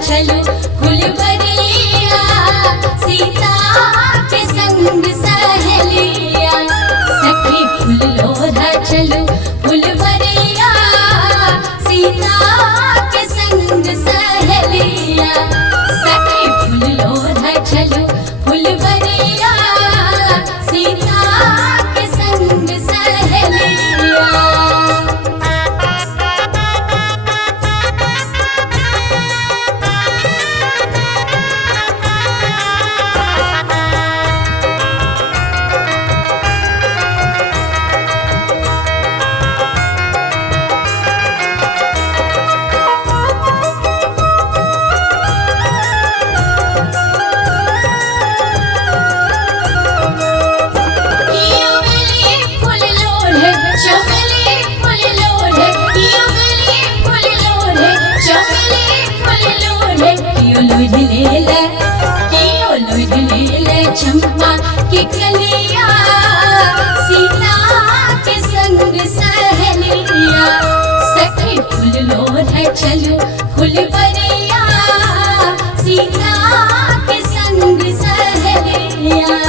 चलो फुलवरिया सीता के संग सहेलिया सखी फूल लोढ़ा चलो फुलवरिया सीता के संग सहेलिया सखी फूल लोढ़ा चलो फुलवरिया सीता के संग सहेलिया। चंपा के कलिया सीता के संग सहेलिया सखी फूल लोढ़ा चलो फुलवरिया सीता के संग सहेलिया।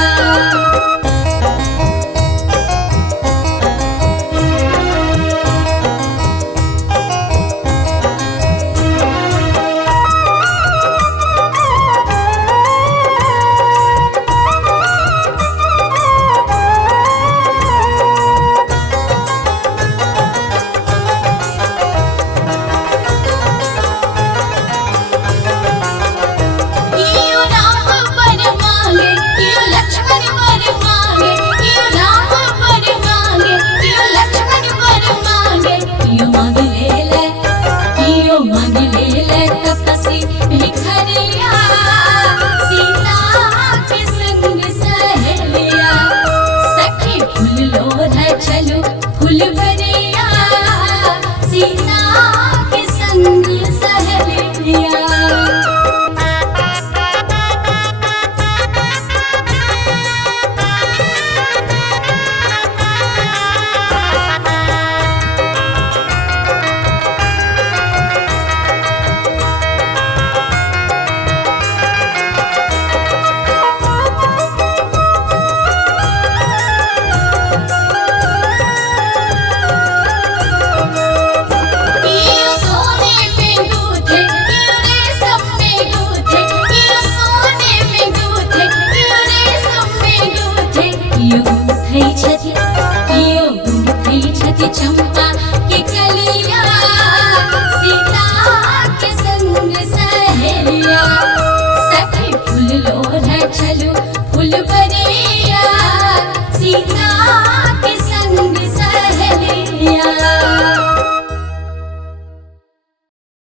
चलो फुलवरिया सीता के संग सहेलिया। छथि